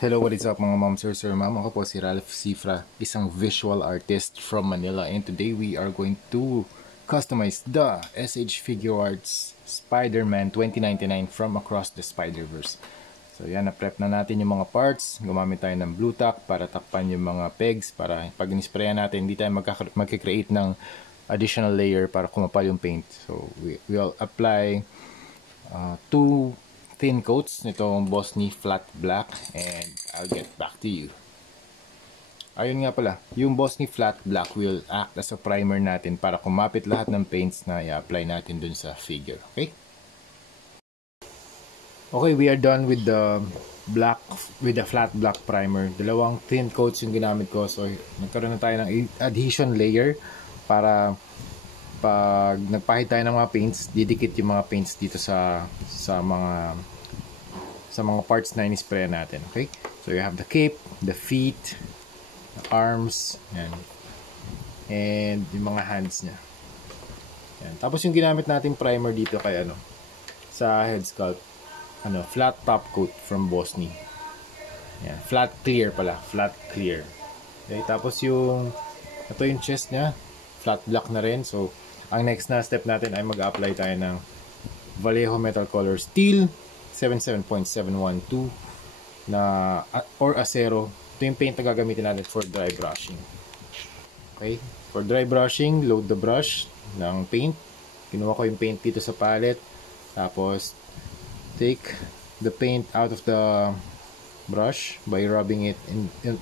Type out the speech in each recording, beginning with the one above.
Hello, what is up mga ma'am, sir, ma'am? Ako po si Ralph Cifra, isang visual artist from Manila, and today we are going to customize the SH Figuarts Spider-Man 2099 from Across the Spider-Verse. So yan, na-prep na natin yung mga parts. Gumamit tayo ng blue tack para takpan yung mga pegs para pag in-sprayan natin, hindi tayo magkakreate ng additional layer para kumapal yung paint. So we'll apply two thin coats nitong Bosny Flat Black and I'll get back to you. Ayun nga pala, yung Bosny Flat Black will act as a primer natin para kumapit lahat ng paints na i-apply natin dun sa figure. Okay? Okay, we are done with the flat black primer. Dalawang thin coats yung ginamit ko, so nagkaroon na tayo ng adhesion layer para pag nagpahid tayo ng mga paints, didikit yung mga paints dito sa mga parts na in-spray natin. Okay? So you have the cape, the feet, the arms, and yung mga hands niya. Yan. Tapos yung ginamit nating primer dito kay sa head sculpt, flat top coat from Bosny. Yan, flat clear pala, flat clear. Okay? Tapos yung chest niya, flat black na rin. So ang next na step natin ay mag-apply tayo ng Vallejo Metal Color Steel 77.712 na or acero. Ito yung paint na gagamitin natin for dry brushing. Okay? For dry brushing, load the brush ng paint. Kinuha ko yung paint dito sa palette. Tapos take the paint out of the brush by rubbing it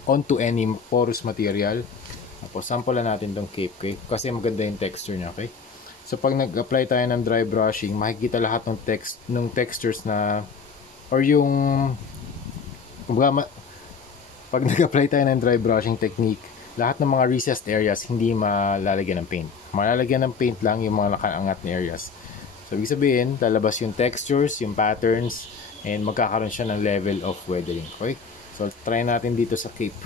onto any porous material. Tapos sample natin tong cape, okay? Kasi maganda yung texture niya, okay? So pag nag-apply tayo ng dry brushing, makikita lahat ng textures na or yung pag nag-apply tayo ng dry brushing technique, lahat ng mga recessed areas hindi malalagyan ng paint. Malalagyan ng paint lang yung mga nakaangat na areas. So ibig sabihin, lalabas yung textures, yung patterns, and magkakaroon siya ng level of weathering, okay? So try natin dito sa cape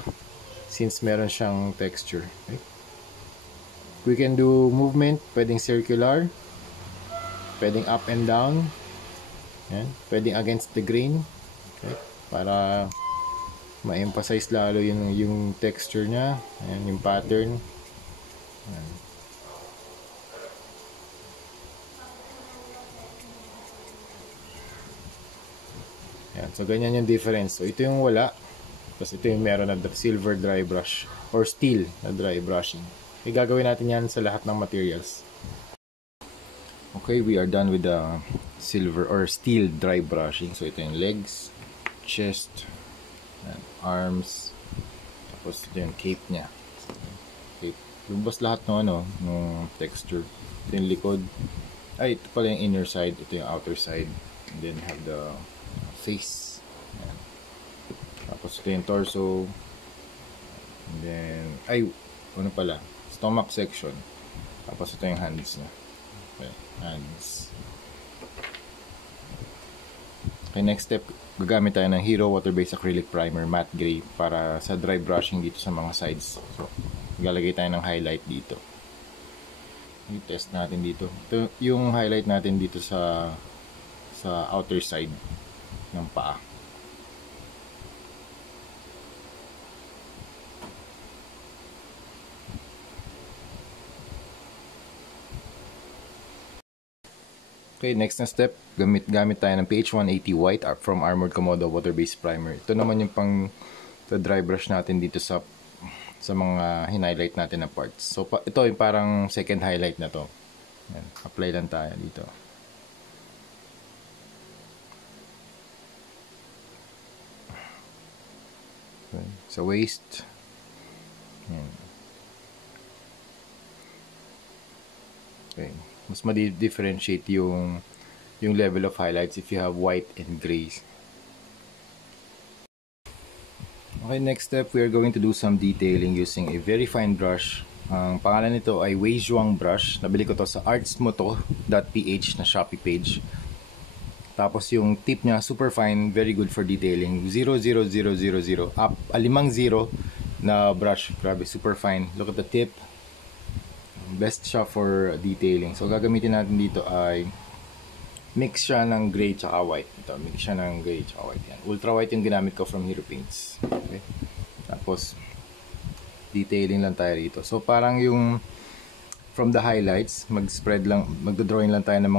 since meron siyang texture, okay? We can do movement, pwedeng circular, pwedeng up and down, yan, pwedeng against the grain, okay? Para ma-emphasize lalo yung texture niya, yan, yung pattern. Yan. Yan, so ganyan yung difference. So ito yung wala, tapos ito yung meron na silver dry brush or steel na dry brushing. Gagawin natin yan sa lahat ng materials. Okay, we are done with the silver or steel dry brushing. So ito yung legs, chest, arms, tapos ito yung cape nya. Cape. Lumabas lahat ng texture. Ito yung likod. Ay, ito pala yung inner side, ito yung outer side. And then have the face. Ayan. Tapos ito yung torso. And then, stomach section. Tapos ito yung hands niya. Okay, hands. Okay, next step, gagamit tayo ng Hero Water-Based Acrylic Primer Matte Gray para sa dry brushing dito sa mga sides. So, galagay tayo ng highlight dito. I-test natin dito. Ito yung highlight natin dito sa outer side ng paa. Okay, next na step, gamit tayo ng PH 180 White from Armored Komodo Water-Based Primer. Ito naman yung pang dry brush natin dito sa mga hinighlight natin na parts. So ito yung parang second highlight na to. Yan, apply lang tayo dito. Okay, sa waist. Yan. Okay. Mas ma-differentiate yung level of highlights if you have white and grays. Okay, next step, we are going to do some detailing using a very fine brush. Ang pangalan nito ay Weizhuang brush. Nabili ko to sa artsmoto.ph na Shopee page. Tapos yung tip niya, super fine, very good for detailing. 00000 up, 50 na brush. Grabe, super fine. Look at the tip. Best siya for detailing. So gagamitin natin dito ay Mix siya ng gray tsaka white. Ito, mix siya ng gray tsaka white. Yan. Ultra white yung ginamit ko from Hero Paints. Okay. Tapos, detailing lang tayo rito. So, parang yung from the highlights, mag-spread lang, mag-drawing lang tayo ng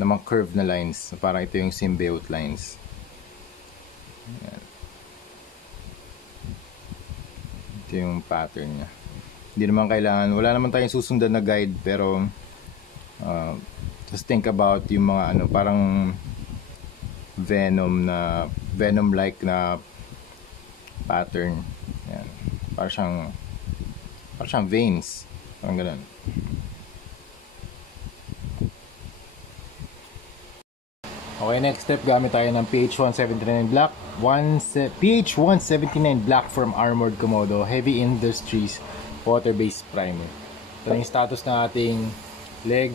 mga curved na lines. So, parang ito yung symbiote lines. Yan. Ito yung pattern niya. Hindi naman kailangan, wala naman tayong susundan na guide, pero just think about yung mga parang venom like na pattern. Yan. Para siyang veins. Parang ganun. Okay, next step, gamit tayo ng PH179 black. PH179 black from Armored Komodo Heavy Industries water-based primer. Ito yung status ng ating leg.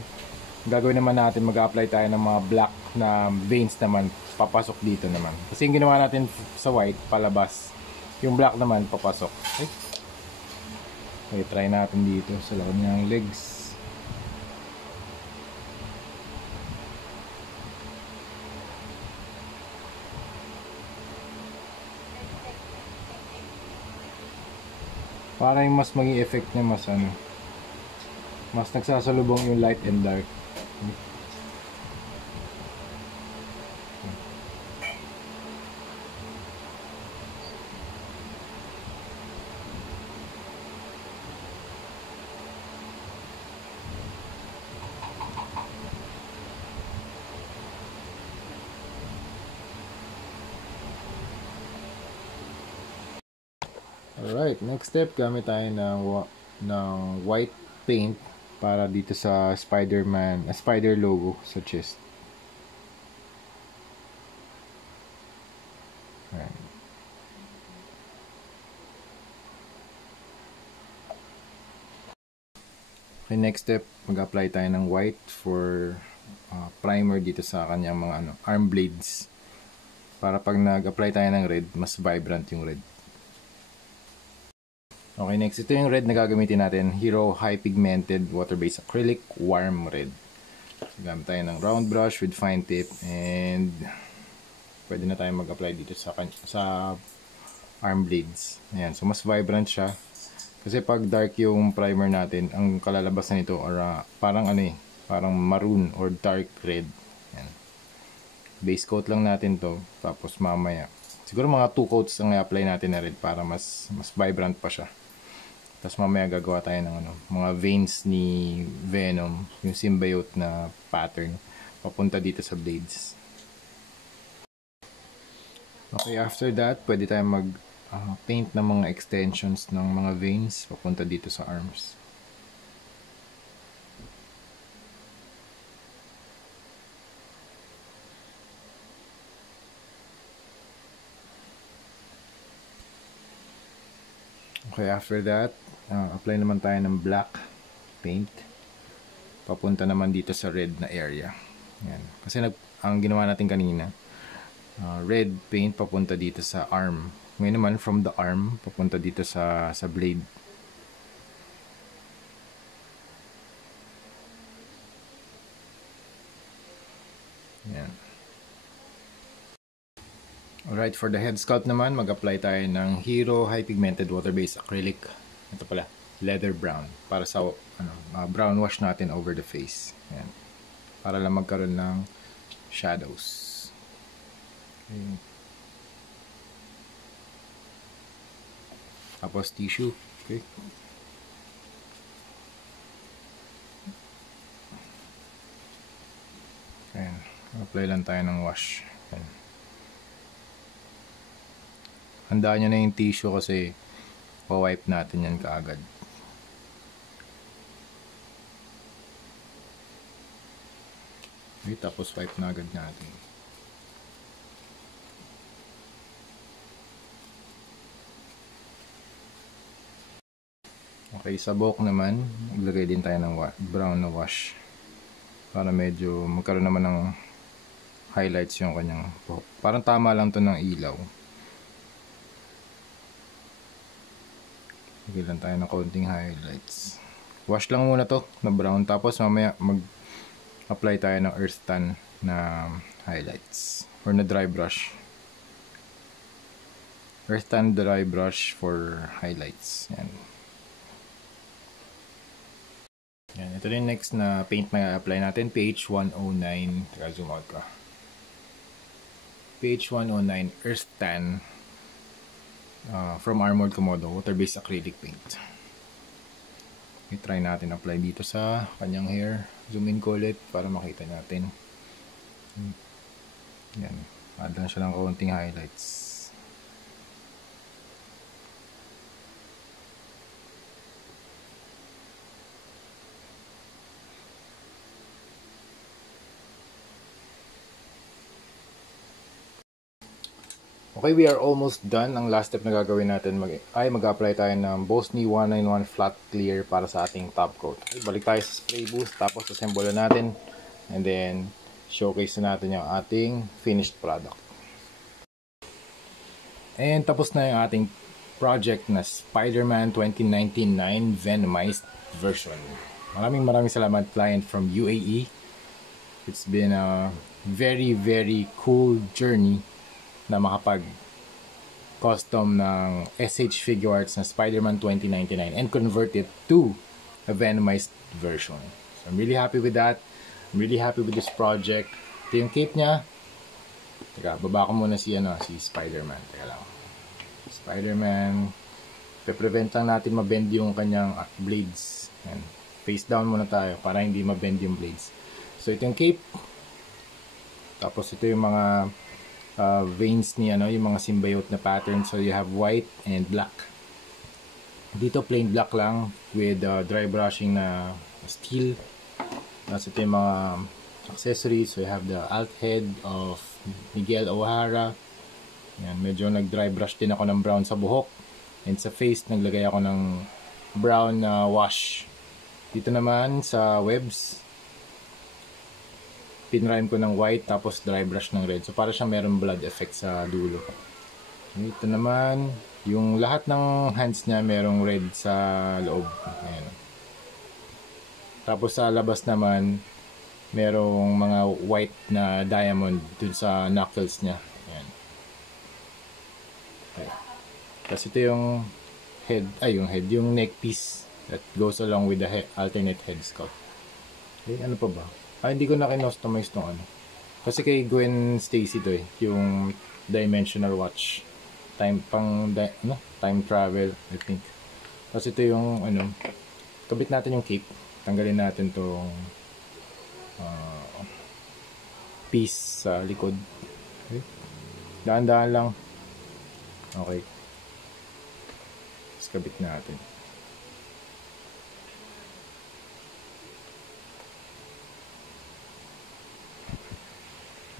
Gagawin naman natin, mag-apply tayo ng mga black na veins naman, papasok dito naman. Kasi yung ginawa natin sa white, palabas. Yung black naman, papasok. Okay, okay, try natin dito sa loob ng legs. Para yung mas maging effect niya, mas nagsasalubong yung light and dark. Alright, next step, gamit tayo ng white paint para dito sa spider logo sa chest. Ayan. Okay, next step, mag-apply tayo ng white for primer dito sa kanyang mga arm blades. Para pag nag-apply tayo ng red, mas vibrant yung red. Okay, next, ito yung red na gagamitin natin. Hero High Pigmented Water-Based Acrylic Warm Red. So, gamit tayo ng round brush with fine tip, and pwede na tayo mag-apply dito sa arm blades. Ayan, so mas vibrant siya. Kasi pag dark yung primer natin, ang kalalabasan nito are parang parang maroon or dark red. Ayan. Base coat lang natin to, tapos mamaya siguro mga 2 coats ang i-apply natin na red para mas vibrant pa siya. Tapos mamaya gagawa tayo ng mga veins ni Venom, yung symbiote na pattern, papunta dito sa blades. Okay, after that, pwede tayo mag-paint ng mga extensions ng mga veins papunta dito sa arms. Okay, after that, apply naman tayo ng black paint papunta naman dito sa red na area. Yan. Kasi ang ginawa natin kanina, red paint papunta dito sa arm. Ngayon naman from the arm papunta dito sa blade. Yan. Alright, for the head sculpt naman, mag-apply tayo ng Hero High Pigmented Water-Based Acrylic. Ito pala, leather brown. Para sa brown wash natin over the face. Ayan. Para lang magkaroon ng shadows. Okay. Tapos tissue. Okay. Ayan. Apply lang tayo ng wash. Ayan. Handaan nyo na yung tissue kasi pa-wipe natin yan kaagad. Okay, tapos wipe na agad natin. Okay, sa buhok naman, maglagay din tayo ng brown na wash para medyo magkaroon naman ng highlights yung kanyang buhok. Parang tama lang to ng ilaw. Lagyan lang tayo ng konting highlights. Wash lang muna to na brown, tapos mamaya apply tayo ng earth tan na highlights or na dry brush. Earth tan dry brush for highlights. Yan. Yan. Ito rin next na paint na apply natin. PH 109. Teka, zoom out ka. PH 109 earth tan from Armored Komodo water-based acrylic paint. I-try natin apply dito sa kanyang hair. Zoom in ko ulit para makita natin. Yan. Add lang siya ng kaunting highlights. Okay, we are almost done. Ang last step na gagawin natin ay mag-apply tayo ng Bosney 191 Flat Clear para sa ating top coat. Okay, balik tayo sa spray booth, tapos assemble natin, and then showcase na natin yung ating finished product. And tapos na yung ating project na Spider-Man 2019 9 Venomized version. Maraming salamat, client from UAE. It's been a very cool journey na makapag custom ng SH Figuarts na Spider-Man 2099 and convert it to a Venomized version. So I'm really happy with that. I'm really happy with this project. Ito yung cape niya. Teka, baba ko muna si Spider-Man. Teka lang. Spider-Man. Pe-prevent lang natin mabend yung kanyang blades. Yan. Face down muna tayo para hindi mabend yung blades. So ito yung cape. Tapos ito yung mga veins ni yung mga symbiote na pattern. So you have white and black. Dito plain black lang with dry brushing na steel. Tapos ito yung mga accessories. So you have the alt head of Miguel O'Hara. Yan, medyo nag-dry brush din ako ng brown sa buhok. And sa face, naglagay ako ng brown wash. Dito naman sa webs, pinrime ko ng white tapos dry brush ng red. So para siya meron blood effect sa dulo. Ito naman, yung lahat ng hands niya merong red sa loob. Ayan. Tapos sa labas naman, merong mga white na diamond dun sa knuckles niya. Ayan. Okay. Tapos ito yung head, yung neck piece that goes along with the alternate head sculpt. Okay, ano pa ba? Hindi ko na kinostomize tong ano. Kasi kay Gwen Stacy to yung dimensional watch. Time travel, I think. Kasi ito yung kabit natin yung cape. Tanggalin natin tong piece sa likod. Okay. Daan-daan lang. Okay. Tapos kabit natin.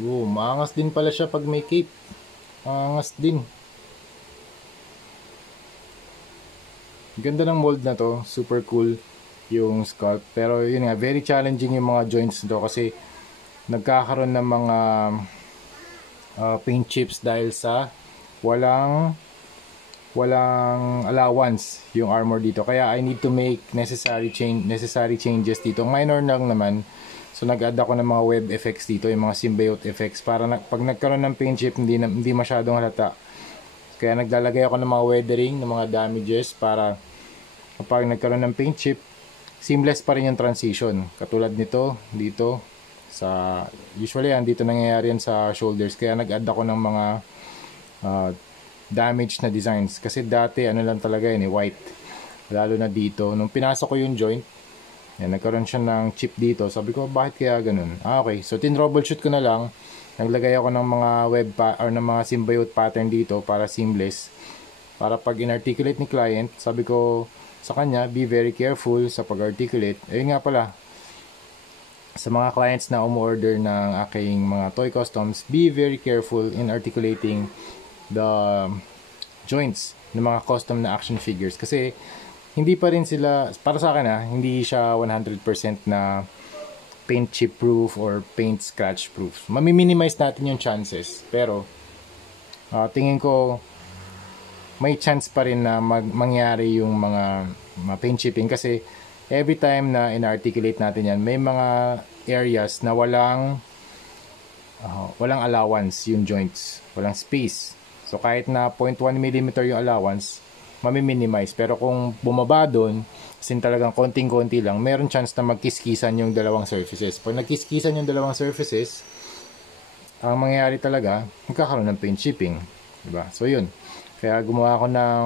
Maangas din pala siya pag may cape. Maangas din. Ganda ng mold na to. Super cool yung sculpt. Pero yun nga, very challenging yung mga joints nito kasi nagkakaroon ng mga paint chips dahil sa walang allowance yung armor dito. Kaya I need to make necessary changes dito. Minor lang naman. So nag-add ako ng mga web effects dito, yung mga symbiote effects para pag nagkaroon ng paint chip hindi masyadong halata. Kaya naglalagay ako ng mga weathering, ng mga damages para kapag nagkaroon ng paint chip, seamless pa rin yung transition. Katulad nito, dito sa usually dito nangyayari yan sa shoulders. Kaya nag-add ako ng mga damage na designs kasi dati lang talaga white. Lalo na dito nung pinasok ko yung joint, yan, nagkaroon siya ng chip dito. Sabi ko, bakit kaya ganun? Okay. So, tin-troubleshoot ko na lang. Naglagay ako ng mga or ng mga symbiote pattern dito para seamless. Para pag in-articulate ni client, sabi ko sa kanya, be very careful sa pag-articulate. Ayun nga pala, sa mga clients na umorder ng aking mga toy customs, be very careful in articulating the joints ng mga custom na action figures. Kasi, hindi pa rin sila, para sa akin hindi siya 100% na paint chip proof or paint scratch proof. Mami-minimize natin yung chances. Pero, tingin ko, may chance pa rin na mangyari yung mga paint chipping. Kasi, every time na in-articulate natin yan, may mga areas na walang allowance yung joints, walang space. So kahit na 0.1 mm yung allowance, mami-minimize. Pero kung bumaba doon, sin talagang konting-konti lang, meron chance na magkiskisan yung dalawang surfaces. Pag nagkiskisan yung dalawang surfaces, ang mangyayari talaga, magkakaroon ng paint chipping. Diba? So yun. Kaya gumawa ako ng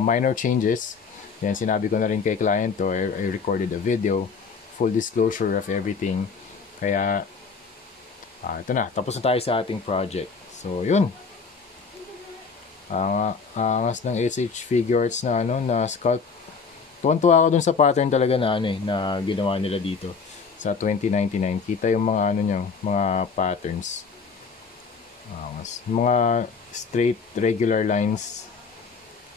minor changes. Yan, sinabi ko na rin kay client to, I recorded a video, full disclosure of everything. Kaya, ito na, tapos na tayo sa ating project. So yun. Angas ng SH Figuarts na na sculpt. Tuwan-tuwa ako dun sa pattern talaga na na ginawa nila dito sa 2099. Kita yung mga mga patterns. Mga straight regular lines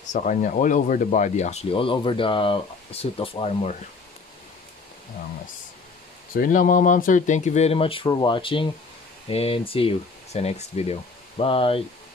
sa kanya all over the body, actually all over the suit of armor. So yun lang mga ma'am sir, thank you very much for watching and see you sa next video. Bye.